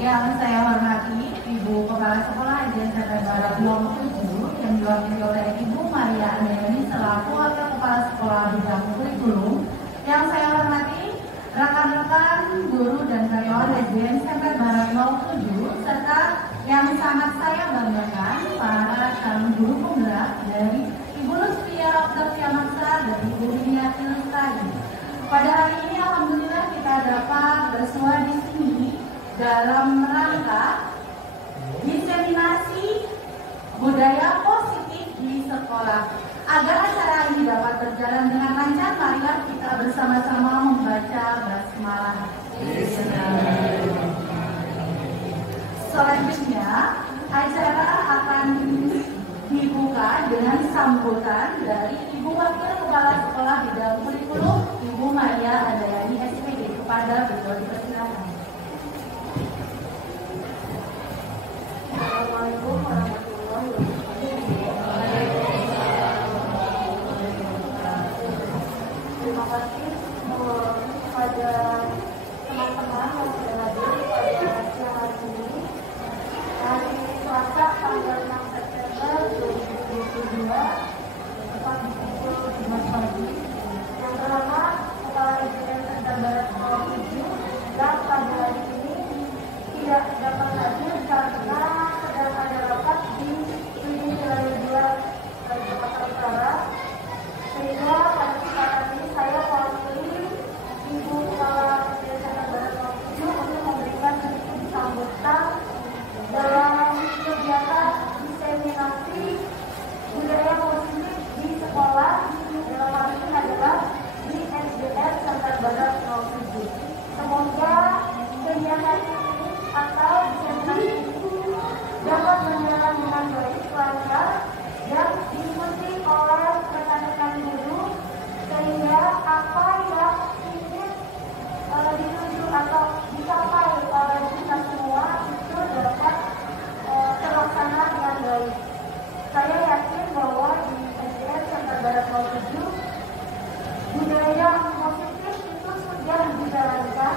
Yang saya hormati Ibu Kepala Sekolah SMP Barat 07 yang diwakili oleh Ibu Maria Andayani selaku Wakil Kepala Sekolah Bidang Kurikulum. Yang saya hormati rekan-rekan guru dan karyawan SDN SMP Barat 07 serta yang sangat saya banggakan para calon guru penggerak dari Ibu Lutfia Octavia Maksa dan Ibu Winiati Lestari. Pada hari ini alhamdulillah kita dapat bersua di sini dalam rangka diseminasi budaya positif di sekolah. Agar acara ini dapat berjalan dengan lancar, marilah kita bersama-sama membaca basmalah. Selanjutnya, acara akan dibuka dengan sambutan dari Ibu Wakil Kepala Sekolah Bidang Kurikulum, Ibu Maria Andayani SPD. Kepada beliau dipersilakan. Assalamualaikum warahmatullahi wabarakatuh. Terima kasih kepada teman-teman yang sudah hadir pada siang hari ini. Hari Selasa tanggal 6 September 2022 tepat di pukul 5 pagi. Yang terhormat Kepala SDN Sekitar Barat 07 dan pada hari ini tidak dapat hadir karena sedang ada rapat di Unit Wilayah 2 Jakarta Utara, sehingga pada kesempatan ini saya mewakili Ibu Kepala SDN Barat 07 untuk memberikan sedikit sambutan dalam kegiatan diseminasi budaya positif di sekolah. Dalam hal ini adalah di SDN Sekitar Barat 07. Semoga kegiatan ini atau diseminasi ini dapat berjalan dengan baik, lancar, dan diikuti oleh rekan-rekan guru, sehingga apa yang ingin dituju atau dicapai oleh kita semua itu dapat terlaksana dengan baik. Saya yakin bahwa di SDN Sekitar Barat 07 budaya positif itu sudah dijalankan.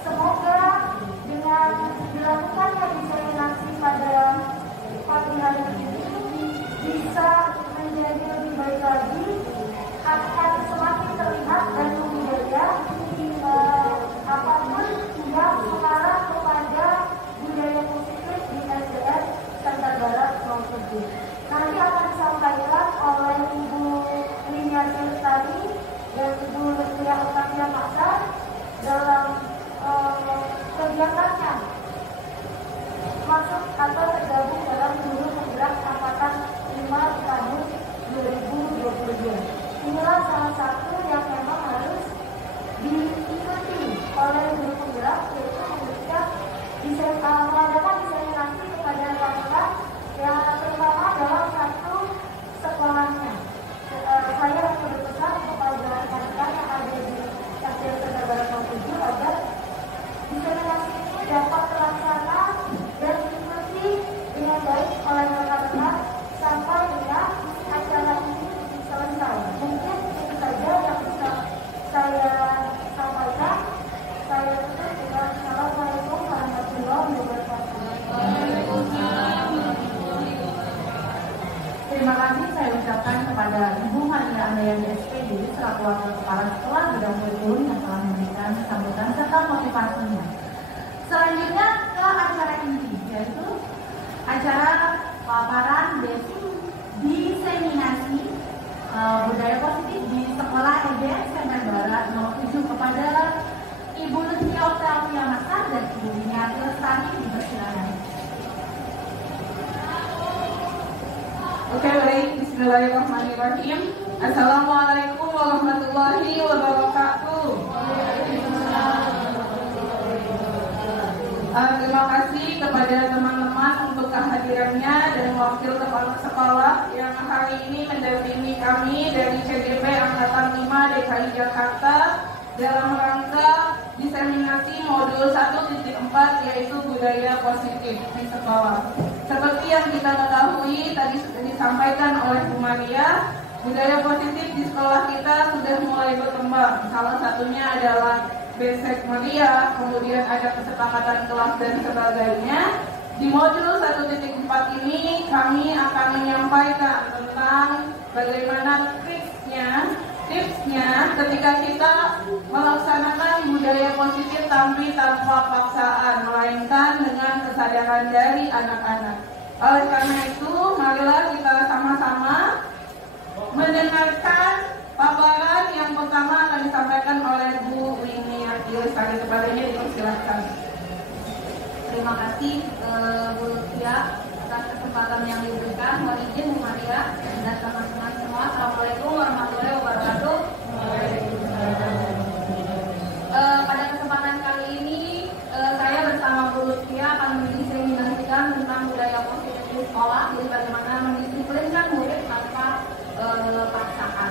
Semoga dengan dilakukannya diseminasi pada pagi hari ini bisa menjadi lebih baik lagi, akan semakin terlihat dan membudaya apapun yang mengarah kepada budaya positif di SDN Sekitar Barat 07. Nanti akan disampaikan oleh Ibu Winiati Lestari dan Ibu Lutfia Octavia Maksa dalam kegiatannya masuk atau tergabung dalam guru penggerak angkatan 5 di tahun 2022. Inilah salah satu yang memang harus diikuti oleh guru penggerak, yaitu memberikan mengadakan diseminasi kepada rekan-rekan yang terutama dalam satu sekolahnya. Saya berpesan kepada rekan-rekan yang ada di SDN Sekitar Barat 07 agar diseminasi ini dapat terlaksana dan diikuti dengan baik oleh rekan-rekan sampai dengan acara ini selesai. Mungkin itu saja yang bisa saya sampaikan. Saya tutup dengan Assalamualaikum warahmatullahi wabarakatuh. Terima kasih saya ucapkan kepada Ibu Maria Andayani SPD selaku Wakil Kepala Sekolah Bidang Kurikulum yang telah memberikan sambutan serta motivasinya. Selanjutnya ke acara inti, yaitu acara paparan diseminasi budaya positif di sekolah SDN SMP Barat 07 kepada Ibu Lutfia Octavia Maksa dan Ibu Winiati Lestari. Dipersilakan. Oke, baik. Bismillahirrahmanirrahim. Assalamualaikum warahmatullahi wabarakatuh. Terima kasih kepada teman-teman untuk kehadirannya dan wakil kepala sekolah yang hari ini mendampingi kami dari CGP Angkatan 5 DKI Jakarta dalam rangka diseminasi modul 1.4 yaitu budaya positif di sekolah. Seperti yang kita ketahui tadi sudah disampaikan oleh Bu Maria, budaya positif di sekolah kita sudah mulai berkembang. Salah satunya adalah basic meriah, kemudian ada kesepakatan kelas dan sebagainya. Di modul 1.4 ini kami akan menyampaikan tentang bagaimana tipsnya ketika kita melaksanakan budaya positif tapi tanpa paksaan, melainkan dengan kesadaran dari anak-anak. Oleh karena itu, marilah kita sama-sama mendengarkan paparan yang pertama akan disampaikan oleh Bu Winiarti Lestari. Kepadanya dipersilakan. Terima kasih Bu Lucia atas kesempatan yang diberikan. Mohon izin Bu Maria dan teman-teman semua. Assalamualaikum warahmatullahi wabarakatuh. Pada kesempatan kali ini saya bersama Bu Lucia akan mendiskusikan tentang budaya positif di sekolah. Jadi bagaimana mendisiplinkan murid tanpa paksaan.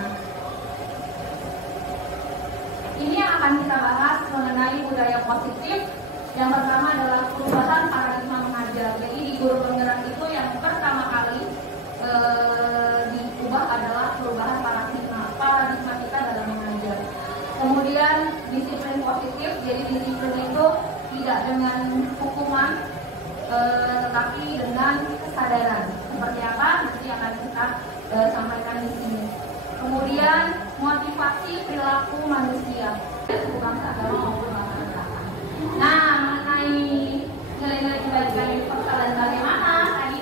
Ini yang akan kita bahas mengenai budaya positif. Yang pertama adalah perubahan paradigma mengajar. Jadi di guru penggerak itu yang pertama kali diubah adalah perubahan paradigma kita dalam mengajar. Kemudian disiplin positif. Jadi disiplin itu tidak dengan hukuman, tetapi dengan kesadaran. Seperti apa? Nanti akan kita sampaikan di sini. Kemudian motivasi perilaku manusia, bukan agama maupun masyarakat. Nah, mengenai nilai-nilai kebaikan universal dan bagaimana tadi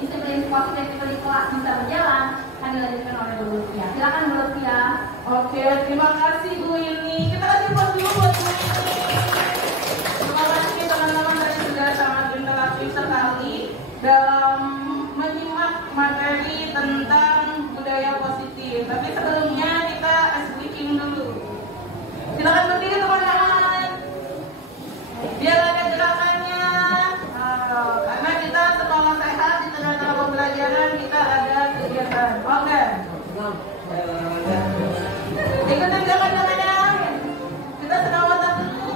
disiplin positif itu di kelas bisa berjalan akan dilanjutkan oleh Bu Lucia. Silakan Bu Lucia. Oke, terima kasih Bu Ini. Kita kasih buat dulu buat Bu Ini. Terima kasih teman-teman, tadi sudah sangat interaktif sekali dalam menyimak materi tentang budaya positif. Tapi sebelumnya kita speaking dulu. Silakan berdiri teman-teman. Biar ada gerakannya. Karena kita sekolah sehat, di tengah-tengah pembelajaran kita ada kegiatan. Oke. Ikutin gerakan-gerakannya. Kita sedang watak dulu.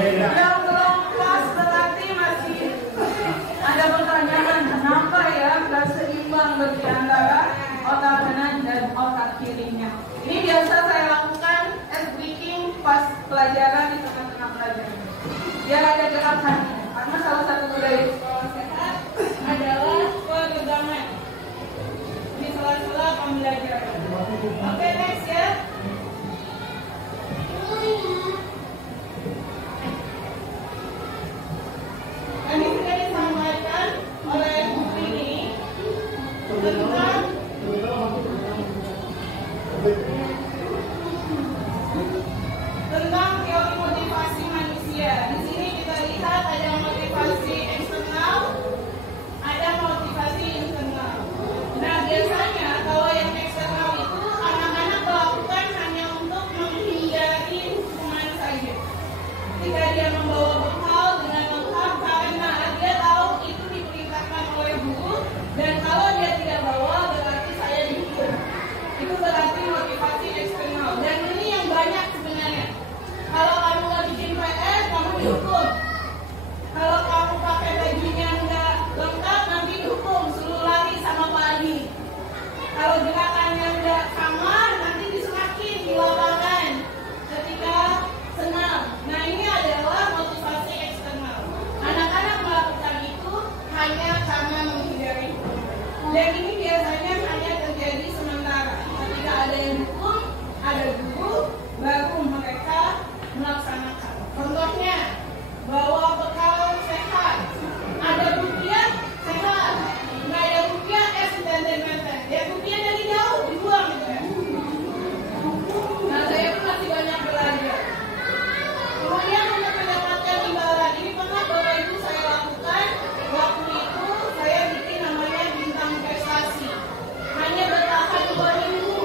Yang belum pas berarti masih ada pertanyaan, kenapa ya gak seimbang bagi antara otak kanan dan otak kirinya. Ini biasa saya lakukan as speaking pas pelajaran di tengah-tengah pelajaran. Biar ada gerakannya, karena salah satu budaya sekolah sehat adalah peregangan di sela-sela pembelajaran. Oke, next ya. Ini sudah disampaikan oleh Bu ini tentang dihukum. Kalau kamu pakai bajunya nggak lengkap, nanti dihukum, suruh lari sama Pak Adi. Kalau gerakannya nggak sama, nanti disemakin di lapangan ketika senam. Nah, ini adalah motivasi eksternal. Anak-anak melakukan itu hanya karena menghindari hukum. Dan ini biasanya hanya terjadi sementara. Ketika ada yang hukum, ada guru, baru mereka melaksanakan. Contohnya, bawa bekal sehat. Ada rupiah, sehat. Nggak ada rupiah, menten. Ya rupiah dari jauh, dibuang gitu ya. Nah, saya pun masih banyak belajar. Kemudian untuk mendapatkan imbalan, ini pernah Bapak Ibu saya lakukan. Waktu itu saya bikin namanya bintang prestasi. Hanya bertahan 2 minggu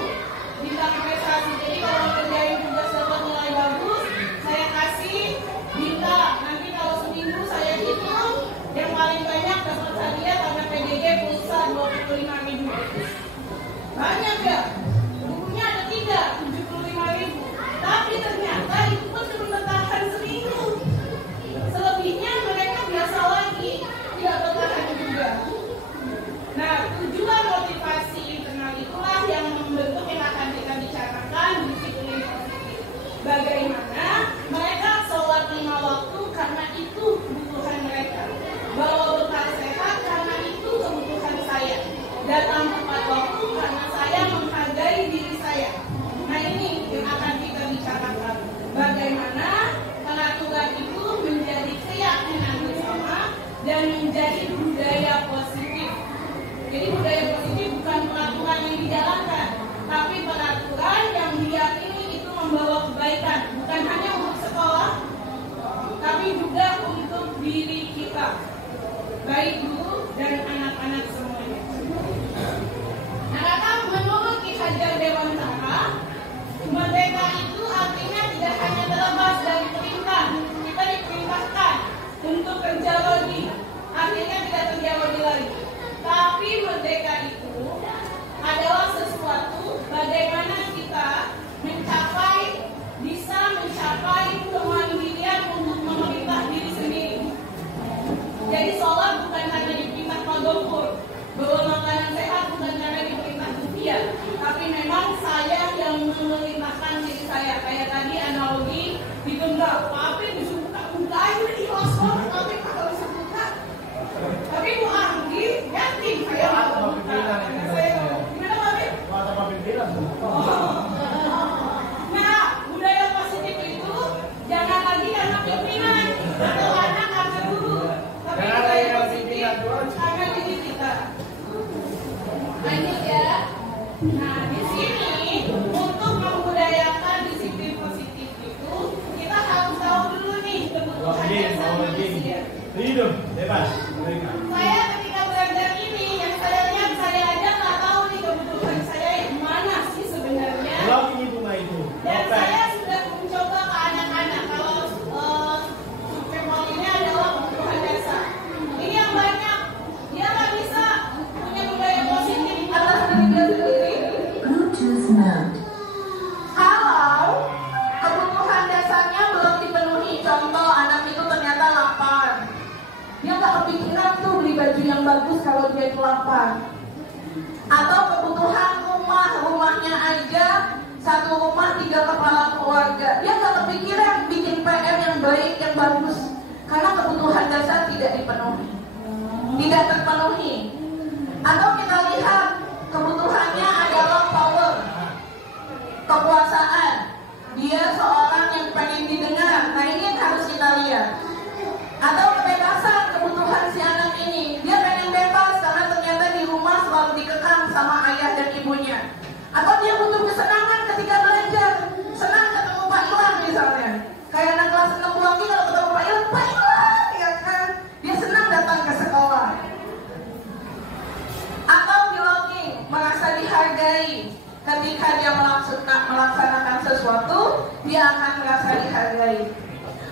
bintang prestasi. Jadi kalau kerjain tugas dapat nilai bagus, saya kasih bintang. Nanti kalau seminggu saya hitung, yang paling banyak dapat hadiah karena PJJ pulsa 25.000. Banyak ya? Bukunya ada 3, 75.000. Tapi ternyata itu pun cuma bertahan seminggu. Selebihnya mereka biasa lagi, tidak bertahan juga. Nah, tujuan motivasi internal itulah yang membentuk yang akan kita bicarakan disiplin positif. Bagaimana mereka sholat 5 waktu karena itu kebutuhan mereka. Bawa bekal sehat karena itu kebutuhan saya. Datang tepat waktu karena saya menghargai diri saya. Nah, ini yang akan kita bicarakan. Bagaimana pengaturan itu menjadi keyakinan bersama dan menjadi budaya positif. Jadi budaya positif bukan peraturan yang dijalankan, tapi peraturan yang diyakini itu membawa kebaikan, bukan hanya untuk sekolah, tapi juga untuk diri kita, baik guru dan anak-anak semuanya. Nah, menurut Ki Hajar Dewantara, merdeka itu artinya tidak hanya terlepas dari perintah, kita diperintahkan untuk kerja lagi, akhirnya tidak kerja lagi. Tapi merdeka itu adalah sesuatu bagaimana kita bisa mencapai kemandirian untuk memerintah diri sendiri. Jadi sholat bukan karena diperintah Pak Gopur, bawa makanan sehat bukan karena diperintah rupiah, tapi memang saya yang memerintahkan diri saya. Kayak tadi analogi ditunggal, tapi disuruh buka aja ikhlas banget, tapi kalau bisa buka. Tapi Bu Anggi yakin saya mau buka. Gimana Pak Bim? Nah, budaya positif itu jangan lagi karena pimpinan atau anak karena guru, tapi budaya positif karena diri kita. Lanjut ya. Nah, di sini untuk membudayakan disiplin positif itu kita harus tahu dulu nih kebutuhan dasar manusia. Hidup bebas. Saya ketika belajar ini, yang saya lihat saya aja nggak tahu nih kebutuhan saya yang mana sih sebenarnya. Kalau ini bunga itu. Dan saya sudah mencoba ke anak-anak kalau subtema ini adalah kebutuhan dasar. Ini yang banyak, dia nggak bisa punya budaya positif atas diri dia sendiri. Bluetooth mode. Kalau kebutuhan dasarnya belum dipenuhi, contoh anak itu ternyata lapar, dia nggak kepikiran tuh beli baju yang bagus kalau dia itu lapar. Atau kebutuhan rumahnya aja 1 rumah 3 kepala keluarga, dia nggak kepikiran bikin PR yang baik yang bagus karena kebutuhan dasar tidak dipenuhi, tidak terpenuhi. Atau kita lihat kebutuhannya adalah power, kekuasaan, dia seorang yang pengen didengar. Nah, ini yang harus kita lihat. Atau kebebasan, kebutuhan si anak ini, dia pengen bebas karena ternyata di rumah selalu dikekang sama ayah dan ibunya. Atau dia butuh kesenangan ketika belajar, senang ketemu Pak Iwan misalnya. Kayak anak kelas 6 lagi kalau ketemu Pak Iwan, ya kan? Dia senang datang ke sekolah. Atau belonging, merasa dihargai. Ketika dia melaksanakan sesuatu, dia akan merasa dihargai.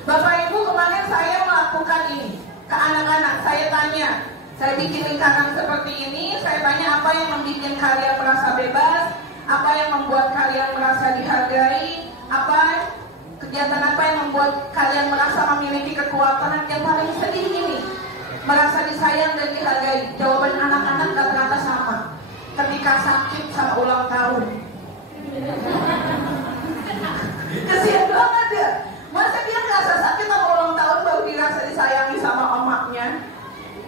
Bapak Ibu, kemarin saya melakukan ini ke anak-anak. Saya tanya, saya bikin lingkaran seperti ini. Saya tanya apa yang membuat kalian merasa bebas, apa yang membuat kalian merasa dihargai, apa kegiatan apa yang membuat kalian merasa memiliki kekuatan yang paling sedih ini? Merasa disayang dan dihargai. Jawaban anak-anak rata-rata sama. Ketika sakit sama ulang tahun. Kasihan banget ya. Masa dia ngerasa sakit sama ulang tahun baru dirasa disayangi sama emaknya?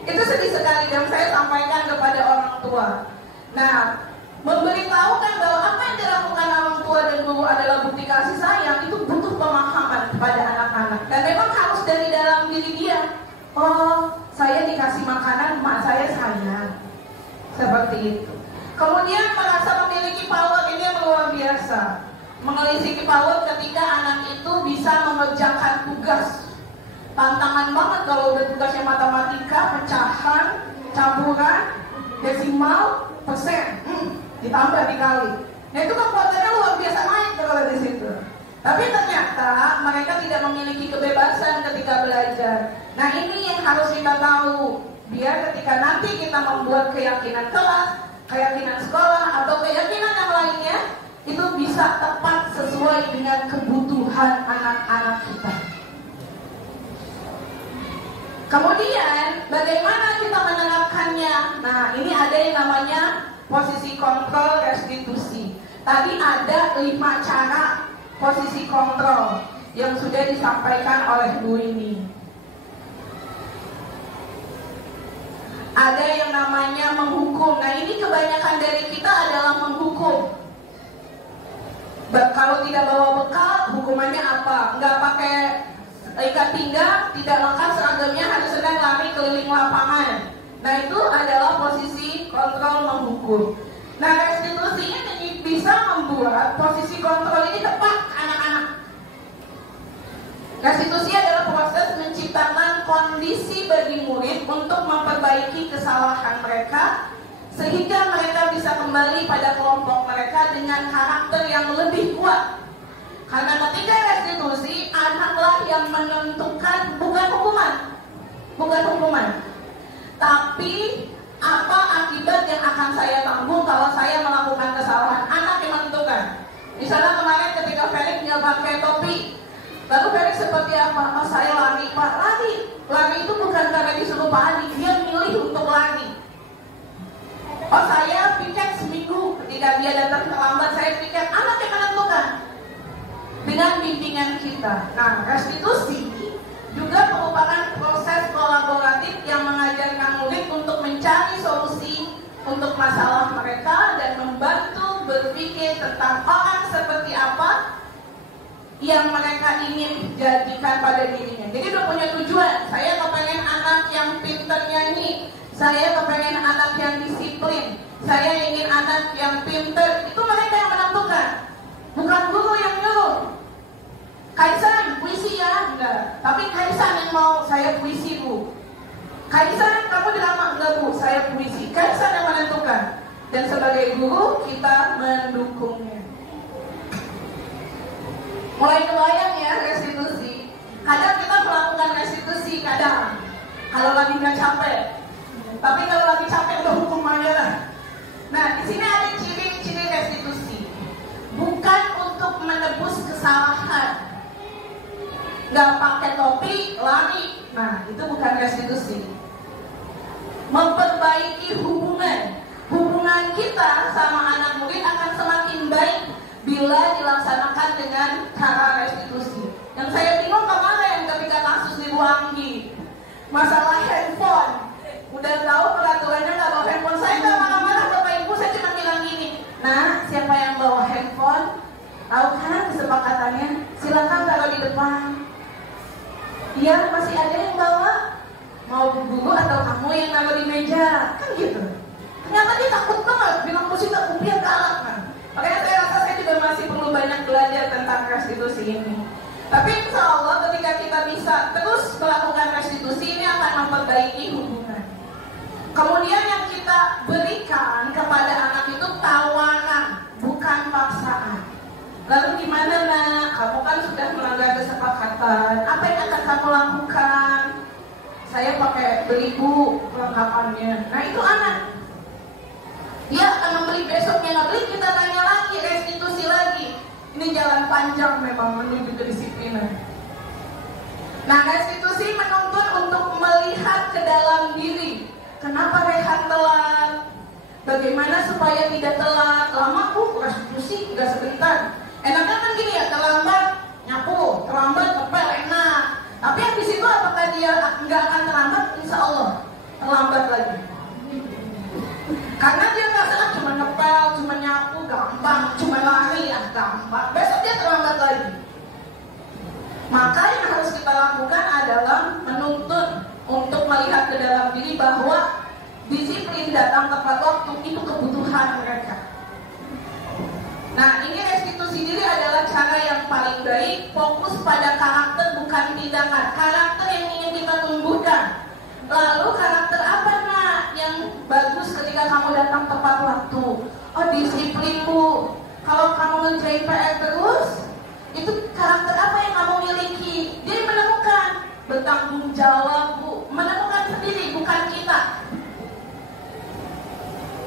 Itu sedih sekali dan saya sampaikan kepada orang tua. Nah, memberitahukan bahwa apa yang dilakukan orang tua dan guru adalah bukti kasih sayang itu butuh pemahaman kepada anak-anak. Dan memang harus dari dalam diri dia. Oh, saya dikasih makanan, mak saya sayang. Seperti itu. Kemudian merasa memiliki power ini yang luar biasa. Memiliki power ketika anak itu bisa mengerjakan tugas. Tantangan banget kalau udah tugasnya matematika, pecahan, campuran, desimal, persen, ditambah dikali. Nah itu kekuatannya luar biasa naik kalau di situ. Tapi ternyata mereka tidak memiliki kebebasan ketika belajar. Nah ini yang harus kita tahu. Biar ketika nanti kita membuat keyakinan kelas, keyakinan sekolah, atau keyakinan yang lainnya, itu bisa tepat sesuai dengan kebutuhan anak-anak kita. Kemudian bagaimana kita menerapkannya? Nah ini ada yang namanya posisi kontrol restitusi. Tadi ada 5 cara posisi kontrol yang sudah disampaikan oleh Bu ini. Ada yang namanya menghukum. Nah ini kebanyakan dari kita adalah menghukum. Kalau tidak bawa bekal, hukumannya apa? Nggak pakai ikat pinggang, tidak lengkap seragamnya, harus sedang lari keliling lapangan. Nah itu adalah posisi kontrol menghukum. Nah restitusi ini bisa membuat posisi kontrol ini tepat anak-anak. Restitusi adalah proses menciptakan kondisi bagi murid untuk memperbaiki kesalahan mereka, sehingga mereka bisa kembali pada kelompok mereka dengan karakter yang lebih kuat. Karena ketika restitusi, anaklah yang menentukan, bukan hukuman, tapi apa akibat yang akan saya tanggung kalau saya melakukan kesalahan. Anak yang menentukan. Misalnya kemarin ketika Felix nggak pakai topi, lalu Felix seperti apa? Oh saya lari, Pak. Lari itu bukan karena disuruh Pak Adi, dia milih untuk lari. Oh saya piket seminggu, ketika dia datang terlambat saya piket. Anak yang menentukan dengan bimbingan kita. Nah restitusi juga merupakan proses kolaboratif yang mengajarkan murid untuk mencari solusi untuk masalah mereka dan membantu berpikir tentang orang seperti apa yang mereka ingin jadikan pada dirinya. Jadi udah punya tujuan. Saya kepengen anak yang pintar nyanyi, saya kepengen anak yang disiplin, saya ingin anak yang pintar. Itu mereka yang menentukan, bukan guru yang nyuruh. Kaisan, puisi ya? Enggak. Tapi Kaisan yang mau, saya puisi Bu. Kaisan, kamu drama? Enggak Bu, saya puisi. Kaisan yang menentukan. Dan sebagai guru, kita mendukungnya. Mulai kebayang ya restitusi. Kadang kita melakukan restitusi, kadang kalau lagi nggak capek. Tapi kalau lagi capek udah hukumannya lah. Nah, di sini ada ciri-ciri restitusi. Bukan untuk menebus kesalahan. Nggak pakai topi, lari. Nah, itu bukan restitusi. Memperbaiki hubungan. Hubungan kita sama anak murid akan semakin baik bila dilaksanakan dengan cara restitusi. Yang saya bingung kemarin ketika kasus di Bu Anggi, masalah handphone. Udah tahu peraturannya nggak bawa handphone. Saya nggak marah-marah Bapak Ibu, saya cuma bilang gini. Nah, siapa yang bawa handphone? Tahu kan kesepakatannya? Silakan taruh di depan. Iya, masih ada yang bawa? Mau guru atau kamu yang naruh di meja? Kan gitu. Ternyata dia takut banget, bilang mesti tak kupiah galak kan. Makanya saya rasa saya juga masih perlu banyak belajar tentang restitusi ini. Tapi insya Allah ketika kita bisa terus melakukan restitusi, ini akan memperbaiki hubungan. Kemudian yang kita berikan kepada anak itu tawaran, bukan paksaan. Lalu gimana nak? Kamu kan sudah melanggar kesepakatan. Apa yang akan kamu lakukan? Saya pakai beli Bu perlengkapannya. Nah itu anak. Dia akan membeli besoknya, nggak beli, kita tanya lagi, restitusi lagi. Ini jalan panjang memang menuju kedisiplinan. Nah, restitusi menuntut untuk melihat ke dalam diri. Kenapa Rehan telat? Bagaimana supaya tidak telat? Lama restitusi udah sebentar. Enaknya kan gini ya, terlambat nyapu, terlambat ngepel enak. Tapi habis itu apakah dia nggak akan terlambat? Insya Allah terlambat lagi. Karena dia nggak salah cuma ngepel, cuma nyapu gampang, cuma lari ya gampang. Besok dia terlambat lagi. Maka yang harus kita lakukan adalah menuntut untuk melihat ke dalam diri bahwa disiplin datang tepat waktu itu kebutuhan mereka. Nah, ini restitusi diri adalah cara yang paling baik, fokus pada karakter bukan tindakan. Karakter yang ingin kita tumbuhkan. Lalu karakter apa nak yang bagus ketika kamu datang tepat waktu? Oh, disiplin Bu. Kalau kamu ngerjain PR terus, itu karakter apa yang kamu miliki? Dia menemukan bertanggung jawab Bu, menemukan sendiri bukan kita.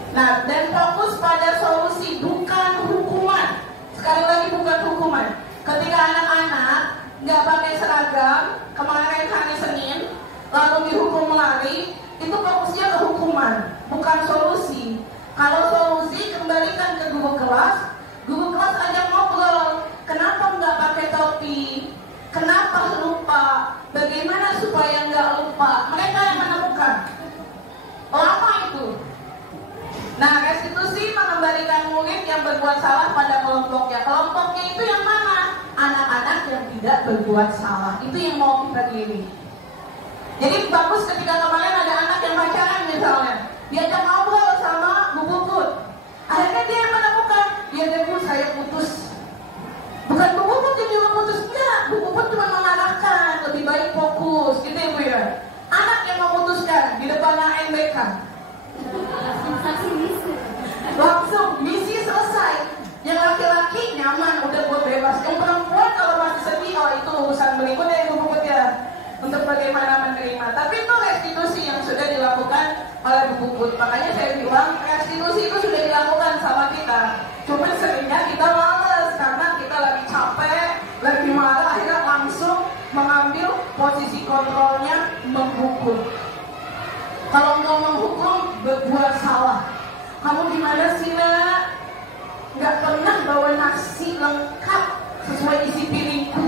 Nah, dan fokus pada solusi bukan hukuman. Sekali lagi bukan hukuman. Ketika anak-anak nggak pakai seragam kemarin hari Senin, lalu dihukum lari, itu fokusnya ke hukuman, bukan solusi. Kalau solusi kembalikan ke guru kelas ajak ngobrol. Kenapa nggak pakai topi? Kenapa lupa? Bagaimana supaya nggak lupa? Mereka yang menemukan. Lama itu. Nah, restitusi mengembalikan murid yang berbuat salah pada kelompoknya. Kelompoknya itu yang mana? Anak-anak yang tidak berbuat salah. Itu yang mau kita pilih. Jadi bagus ketika kemarin ada anak yang pacaran misalnya, diajak ngobrol sama Bu Puput. Akhirnya dia yang menemukan, dia Bu saya putus. Bukan Bu Puput yang juga putus, enggak. Bu Puput cuma mengarahkan, lebih baik fokus, gitu ya Bu ya. Anak yang memutuskan di depan ANBK. Langsung misi selesai. Yang laki-laki nyaman, udah gue bebas. Yang perempuan kalau masih sedih, oh itu urusan berikutnya yang Bu Puput ya. Untuk bagaimana menerima. Tapi itu restitusi yang sudah dilakukan oleh Bu Puput. Makanya saya bilang restitusi itu sudah dilakukan sama kita. Cuma seringnya kita males karena kita lagi capek, lagi marah, akhirnya langsung mengambil posisi kontrolnya menghukum. Kalau nggak menghukum, berbuat salah. Kamu gimana sih nak? Nggak pernah bawa nasi lengkap sesuai isi piringku.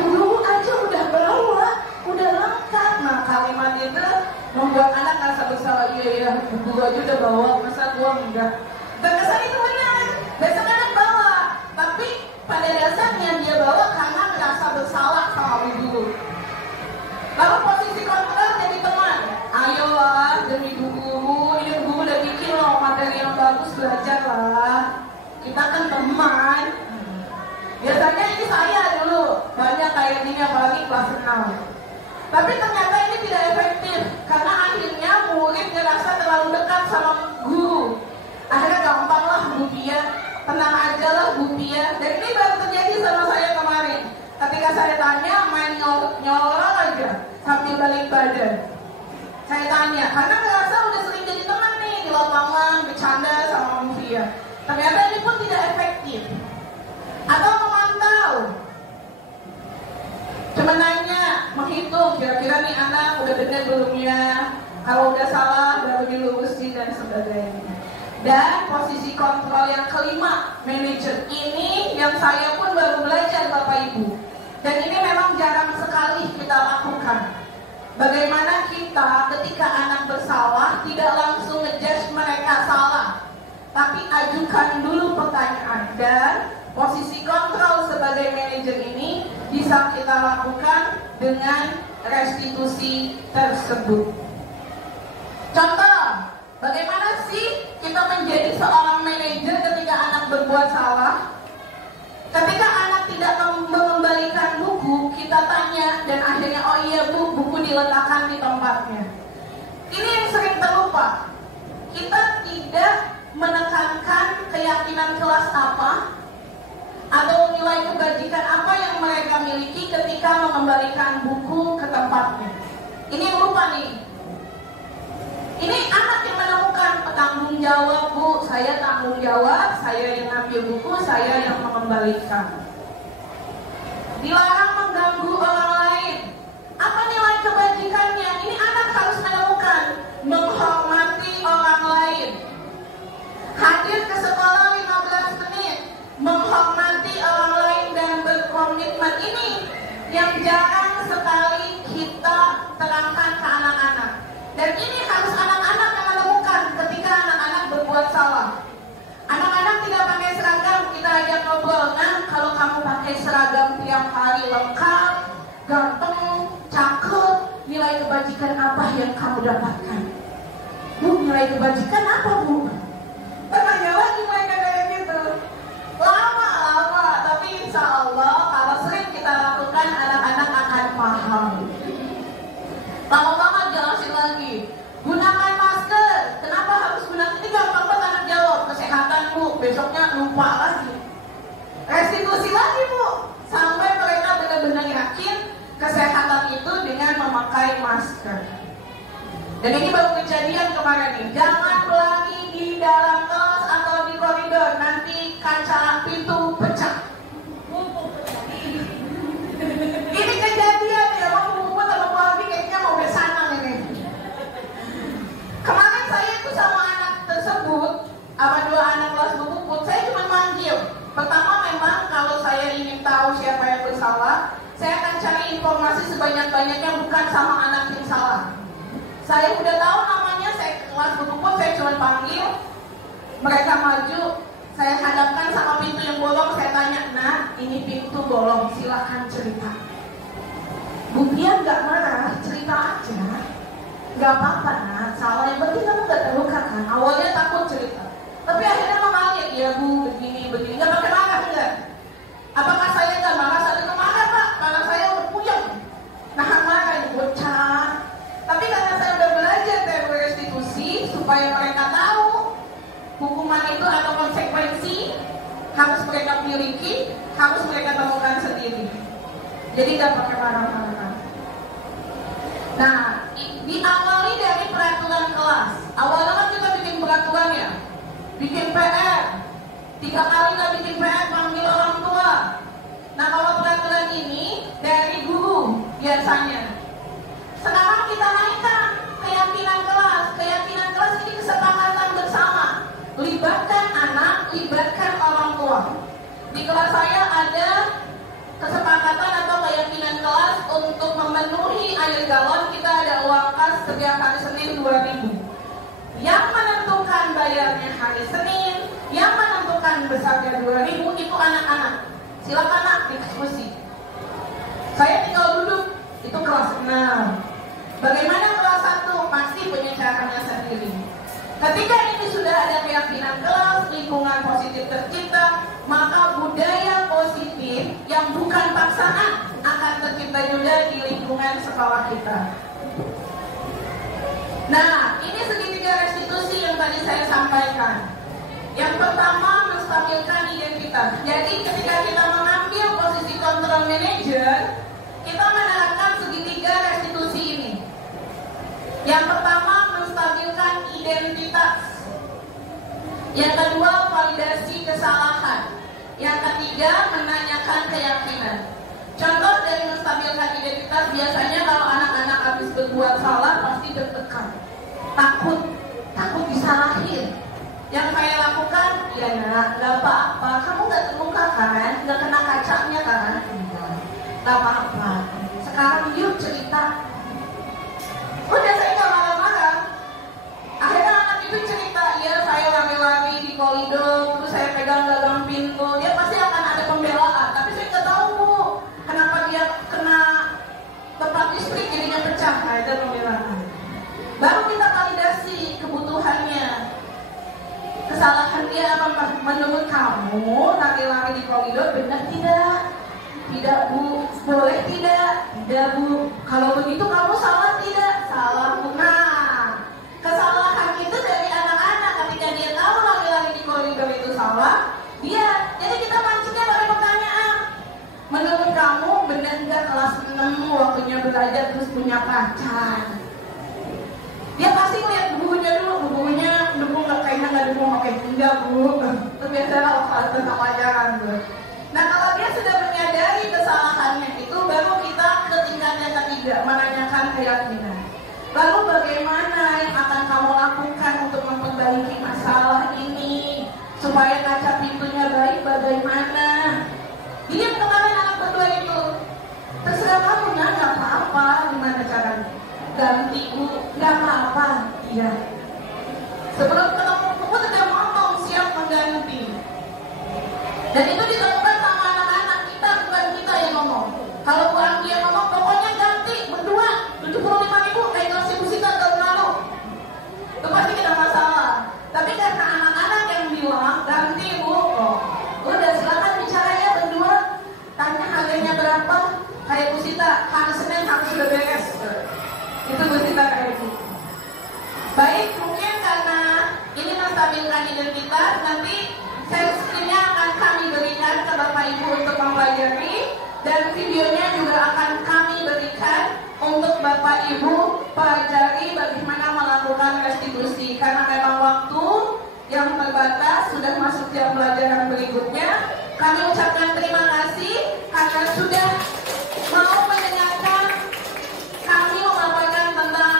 Dulu aja udah bawa, udah lengkap. Nah, kalimat itu membuat anak merasa bersalah. Iya, dulu aja udah bawa, masa gua enggak? Dan kesan itu benar. Besok anak bawa, tapi pada dasarnya dia bawa karena merasa bersalah sama guru. Lalu posisi kontrol jadi teman. Ayolah demi guru, ini guru udah bikin loh materi yang bagus, belajar lah. Kita kan teman. Biasanya ini saya dulu banyak kayak gini apalagi kelas 6. Tapi ternyata ini tidak efektif karena akhirnya murid ngerasa terlalu dekat sama guru. Akhirnya gampang lah Bu Pia, tenang aja lah Bu Pia. Dan ini baru terjadi sama saya kemarin. Ketika saya tanya main nyolong aja sambil balik badan. Saya tanya karena ngerasa udah sering jadi teman nih di lapangan bercanda sama Bu Pia. Ternyata ini pun tidak efektif. Atau memantau, cuma nanya, menghitung kira-kira nih anak udah benar belum ya, kalau udah salah baru dilurusin dan sebagainya. Dan posisi kontrol yang kelima, manajer, ini yang saya pun baru belajar Bapak Ibu. Dan ini memang jarang sekali kita lakukan. Bagaimana kita ketika anak bersalah tidak langsung ngejudge mereka salah, tapi ajukan dulu pertanyaan. Dan posisi kontrol sebagai manajer ini bisa kita lakukan dengan restitusi tersebut. Contoh, bagaimana sih kita menjadi seorang manajer ketika anak berbuat salah? Ketika anak tidak mengembalikan buku, kita tanya dan akhirnya oh iya Bu, buku diletakkan di tempatnya. Ini yang sering terlupa. Kita tidak menekankan keyakinan kelas apa atau nilai kebajikan apa yang mereka miliki ketika mengembalikan buku ke tempatnya. Ini yang lupa nih. Ini anak yang menemukan tanggung jawab Bu, saya tanggung jawab, saya yang ngambil buku, saya yang mengembalikan. kembalikan. Dilarang mengganggu orang lain. Apa nilai kebajikannya? Ini anak harus menemukan. Menghormati orang lain. Hadir ke sekolah 15 menit. Menghormati orang lain dan berkomitmen, ini yang jarang sekali kita terangkan ke anak-anak. Dan ini harus anak-anak yang menemukan ketika anak-anak berbuat salah. Anak-anak tidak pakai seragam, kita ajak ngobrol. Nah, kalau kamu pakai seragam tiap hari lengkap, ganteng, cakep, nilai kebajikan apa yang kamu dapatkan? Bu, nilai kebajikan apa, Bu? Tanya lagi mereka kayak gitu. Lama, tapi insya Allah kalau sering kita lakukan, anak-anak akan paham. Lama-lama jelasin lagi. Gunakan masker. Kenapa harus gunakan? Ini gampang banget anak jawab. Kesehatan, Bu. Besoknya lupa lagi. Restitusi lagi, Bu. Sampai mereka benar-benar yakin kesehatan itu dengan memakai masker. Dan ini baru kejadian kemarin nih. Jangan pelangi di dalam kelas atau di koridor. Nanti kaca pintu pecah. Ini kejadian ya. Mau ngumpul sama Bu Abi kayaknya mau bersama ini. Kemarin saya itu sama anak tersebut, sama 2 anak kelas Bu Puput, saya cuma manggil. Pertama memang kalau saya ingin tahu siapa yang bersalah, saya akan cari informasi sebanyak-banyaknya bukan sama anak yang salah. Saya udah tahu namanya, saya kelas Bu Puput, saya cuma panggil. Mereka maju, saya hadapkan sama pintu yang bolong, saya tanya, nah ini pintu bolong, silakan cerita. Bu dia nggak marah, cerita aja. Gak apa-apa nak, salah yang penting kamu gak terluka kan. Awalnya takut cerita, tapi akhirnya mengalir, ya Bu begini, gak pakai marah enggak. Apakah saya gak marah saat itu? Marah Pak, karena saya udah puyeng nahan marah, ini bocah. Tapi karena saya udah belajar dari restitusi, supaya mereka tahu hukuman itu atau konsekuensi harus mereka miliki, harus mereka temukan sendiri. Jadi gak pakai marah-marah. Nah, diawali dari peraturan kelas. Awalnya kan kita bikin peraturan ya, bikin PR. 3 kali nggak bikin PR, panggil orang tua. Nah, kalau peraturan ini dari guru biasanya. Sekarang kita naikkan keyakinan kelas. Keyakinan kelas ini kesepakatan bersama. Libatkan anak, libatkan orang tua. Di kelas saya ada kesepakatan atau keyakinan kelas untuk memenuhi air galon, kita ada uang kas setiap hari Senin 2.000. Yang menentukan bayarnya hari Senin, yang menentukan besarnya 2.000 itu anak-anak. Silakan nak diskusi. Saya tinggal duduk, itu kelas 6. Bagaimana kelas 1? Pasti punya caranya sendiri. Ketika ini sudah ada keyakinan kelas, lingkungan positif tercipta, maka budaya positif yang bukan paksaan akan tercipta juga di lingkungan sekolah kita. Nah, ini segitiga restitusi yang tadi saya sampaikan. Yang pertama, menstabilkan identitas. Jadi ketika kita mengambil posisi control manager, kita menerapkan segitiga restitusi ini. Yang pertama, menstabilkan identitas. Yang kedua, validasi kesalahan. Yang ketiga, menanyakan keyakinan. Contoh dari menstabilkan identitas, biasanya kalau anak-anak habis berbuat salah pasti deg-degan, takut disalahin. Yang saya lakukan, ya nak, gak apa-apa, kamu gak terluka kan, gak kena kacanya kan, gak apa-apa. Sekarang yuk cerita. Udah, saya gak marah-marah. Akhirnya anak itu cerita, ya saya lari-lari di koridor, terus saya pegang gagang pintu. Dia pasti akan ada pembelaan, tapi saya nggak tahu Bu, kenapa dia kena tempat listrik jadinya pecah. Nah, itu pembelaan. Baru kita validasi kebutuhannya. Kesalahan dia apa menurut kamu lari-lari di koridor benar tidak? Tidak Bu. Boleh tidak? Tidak Bu. Kalau begitu kamu salah tidak? Salah Bu. Nah, kesalahan itu dari anak-anak ketika dia tahu lari-lari di koridor itu salah, dia. Jadi kita mancingnya dari pertanyaan. Menurut kamu benar nggak kelas 6 waktunya belajar terus punya pacar? Dia pasti lihat bukunya dulu, bukunya dukung nggak, kayaknya nggak dukung, oke enggak Bu. Itu biasanya kalau kelas tentang pacaran tuh. Nah, kalau dia sudah menyadari kesalahannya itu, baru kita ke tingkat yang ketiga, menanyakan keyakinan. Lalu bagaimana yang akan kamu lakukan untuk memperbaiki masalah ini supaya kaca pintunya baik? Bagaimana? Dia kemarin anak berdua itu, terserah kamu, nggak apa-apa. Gimana caranya? Ganti Bu, nggak apa-apa. Iya. Sebelum ketemu Bu sudah ngomong siap mengganti. Dan itu ditemukan sama anak-anak kita, bukan kita yang ngomong. Kalau Bu Anggi yang ngomong, pokoknya ganti berdua 75.000 kayak ngasih Bu Sita tahun lalu. Itu pasti kita masalah. Tapi karena anak-anak yang bilang ganti Bu, oh, udah silakan bicara ya berdua. Tanya harganya berapa? Kayak Bu Sita, hari Senin harus sudah beres. Itu Bu Sita kayak gitu. Baik, mungkin karena ini menstabilkan identitas, nanti sesinya akan kami berikan ke Bapak Ibu untuk mempelajari, dan videonya juga akan kami berikan untuk Bapak Ibu pelajari bagaimana melakukan restitusi. Karena memang waktu yang terbatas, sudah masuk jam pelajaran berikutnya. Kami ucapkan terima kasih karena sudah mau mendengarkan kami memaparkan tentang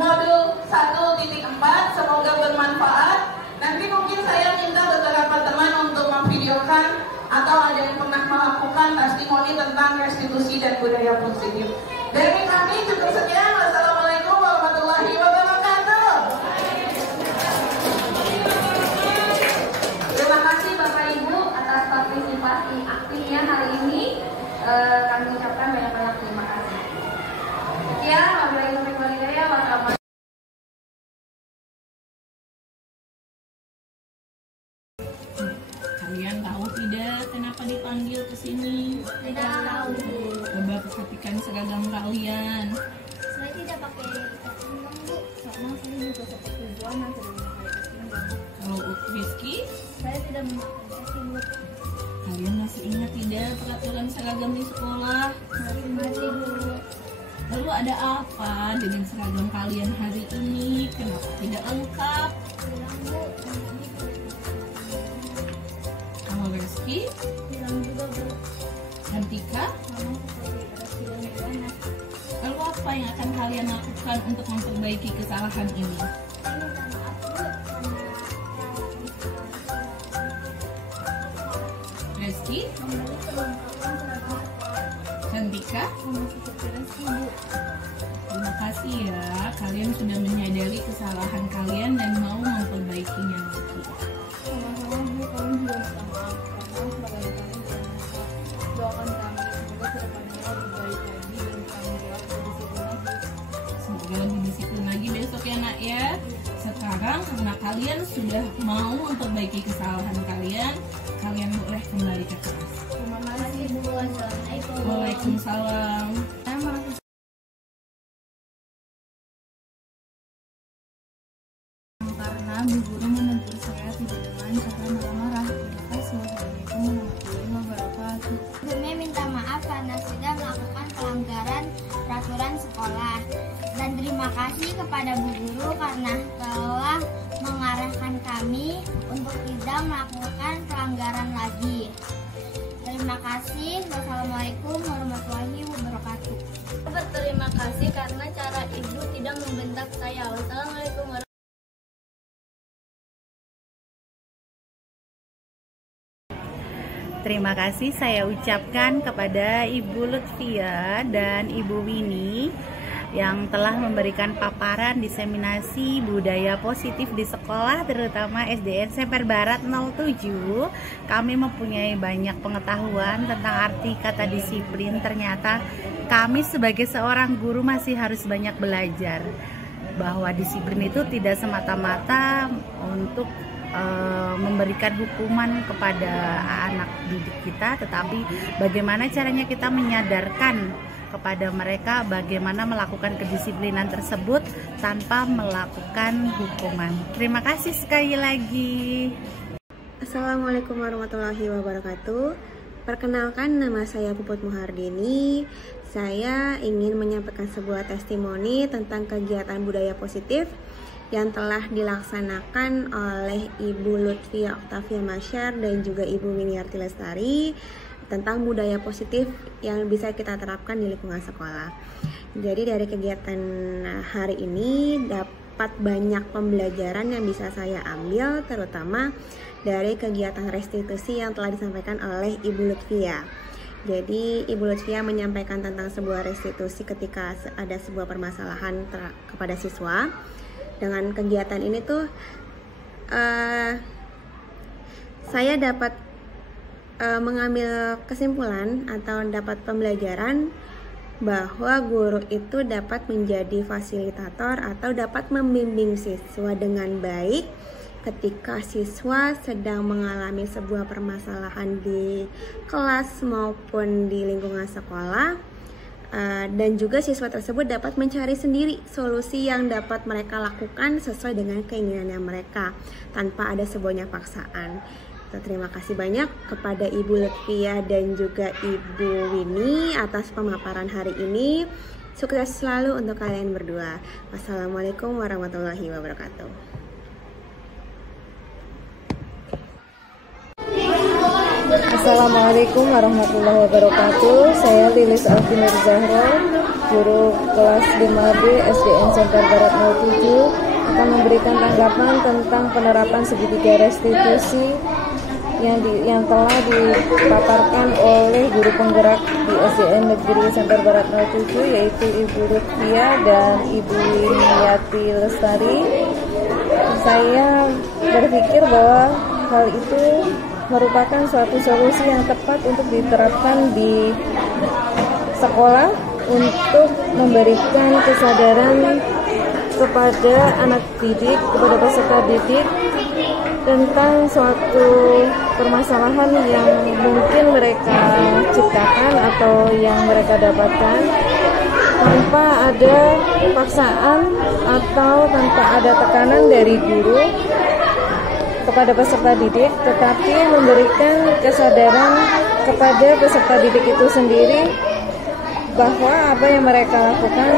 modul 1.4. Semoga bermanfaat. Nanti mungkin saya minta beberapa teman untuk memvideokan atau ada yang pernah melakukan testimoni tentang restitusi dan budaya positif. Dari kami cukup sekian. Wassalamualaikum warahmatullahi wabarakatuh. Terima kasih Bapak Ibu atas partisipasi aktifnya hari ini. Kami ucapkan banyak-banyak terima kasih. Sekian, wabillahi taufiq wal hidayah. Wassalamualaikum. Kalian tahu tidak kenapa dipanggil ke sini? Tidak tahu. Coba perhatikan seragam kalian. Saya tidak pakai ikat pinggang, Bu. Sama saya juga seperti tujuan yang tidak memakai ikat pinggang. Kalau Rizky, Saya tidak memakai kaki, Bu. kalian masih ingat tidak peraturan seragam di sekolah? Masih, Bu. Lalu ada apa dengan seragam kalian hari ini? Kenapa tidak lengkap? Bilang, Bu. Kalau Rizky, Bilang juga, Bu. dan Tika, Mama seperti Reski dan Diana. lalu apa yang akan kalian lakukan untuk memperbaiki kesalahan ini? Saya minta maaf, Bu, karena Rizky, kembali ke lengkapan seragam sekolah. dan Tika, Sama seperti Reski, Bu. terima kasih ya, kalian sudah menyadari kesalahan kalian dan mau memperbaikinya lagi. Sama-sama, Bu. Kami juga minta maaf karena seragam kami tidak lengkap. Doakan kami semoga kedepannya lebih baik lagi dan kami jawab berdisiplin lagi. Semoga lebih disiplin lagi besok ya nak ya. Sekarang karena kalian sudah mau memperbaiki kesalahan kalian, kalian boleh kembali ke kelas. Terima kasih, Bu. Assalamualaikum. Waalaikumsalam. Karena Bu Guru menegur saya tidak dengan cara marah-marah. Terima kasih. Wassalamualaikum warahmatullahi wabarakatuh. Sebelumnya minta maaf karena sudah melakukan pelanggaran peraturan sekolah. Dan terima kasih kepada Bu Guru karena telah mengarahkan kami untuk tidak melakukan pelanggaran lagi. Terima kasih. Wassalamualaikum warahmatullahi wabarakatuh. Berterima kasih karena cara Ibu tidak membentak saya. Wassalamualaikum warahmatullahi wabarakatuh. Terima kasih saya ucapkan kepada Ibu Lutfia dan Ibu Winnie yang telah memberikan paparan diseminasi budaya positif di sekolah, terutama SDN Semper Barat 07. Kami mempunyai banyak pengetahuan tentang arti kata disiplin. Ternyata kami sebagai seorang guru masih harus banyak belajar bahwa disiplin itu tidak semata-mata untuk memberikan hukuman kepada anak didik kita, tetapi bagaimana caranya kita menyadarkan kepada mereka bagaimana melakukan kedisiplinan tersebut tanpa melakukan hukuman. Terima kasih sekali lagi. Assalamualaikum warahmatullahi wabarakatuh. Perkenalkan, nama saya Puput Muhardini. Saya ingin menyampaikan sebuah testimoni tentang kegiatan budaya positif yang telah dilaksanakan oleh Ibu Lutfia Oktavia Masyar dan juga Ibu Winiarti Lestari tentang budaya positif yang bisa kita terapkan di lingkungan sekolah. Jadi dari kegiatan hari ini dapat banyak pembelajaran yang bisa saya ambil, terutama dari kegiatan restitusi yang telah disampaikan oleh Ibu Lutfia. Jadi Ibu Lutfia menyampaikan tentang sebuah restitusi ketika ada sebuah permasalahan kepada siswa. Dengan kegiatan ini tuh saya dapat mengambil kesimpulan atau dapat pembelajaran bahwa guru itu dapat menjadi fasilitator atau dapat membimbing siswa dengan baik ketika siswa sedang mengalami sebuah permasalahan di kelas maupun di lingkungan sekolah. Dan juga siswa tersebut dapat mencari sendiri solusi yang dapat mereka lakukan sesuai dengan keinginannya mereka tanpa ada sebuahnya paksaan. Terima kasih banyak kepada Ibu Lutfia dan juga Ibu Winnie atas pemaparan hari ini. Sukses selalu untuk kalian berdua. Wassalamualaikum warahmatullahi wabarakatuh. Assalamualaikum warahmatullahi wabarakatuh. Saya Lilis Alfinur Zahra, guru kelas 5B SDN Center Barat 07, akan memberikan tanggapan tentang penerapan segitiga restitusi yang telah dipaparkan oleh guru penggerak di SDN Negeri Center Barat 07, yaitu Ibu Lutfia dan Ibu Winiarti Lestari. Saya berpikir bahwa hal itu merupakan suatu solusi yang tepat untuk diterapkan di sekolah untuk memberikan kesadaran kepada anak didik, kepada peserta didik tentang suatu permasalahan yang mungkin mereka ciptakan atau yang mereka dapatkan tanpa ada paksaan atau tanpa ada tekanan dari guru kepada peserta didik, tetapi memberikan kesadaran kepada peserta didik itu sendiri bahwa apa yang mereka lakukan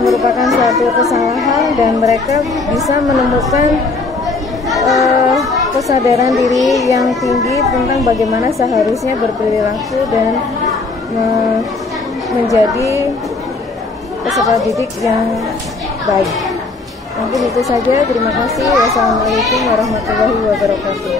merupakan suatu kesalahan dan mereka bisa menemukan kesadaran diri yang tinggi tentang bagaimana seharusnya berperilaku dan menjadi peserta didik yang baik. Mungkin itu saja. Terima kasih. Wassalamualaikum warahmatullahi wabarakatuh.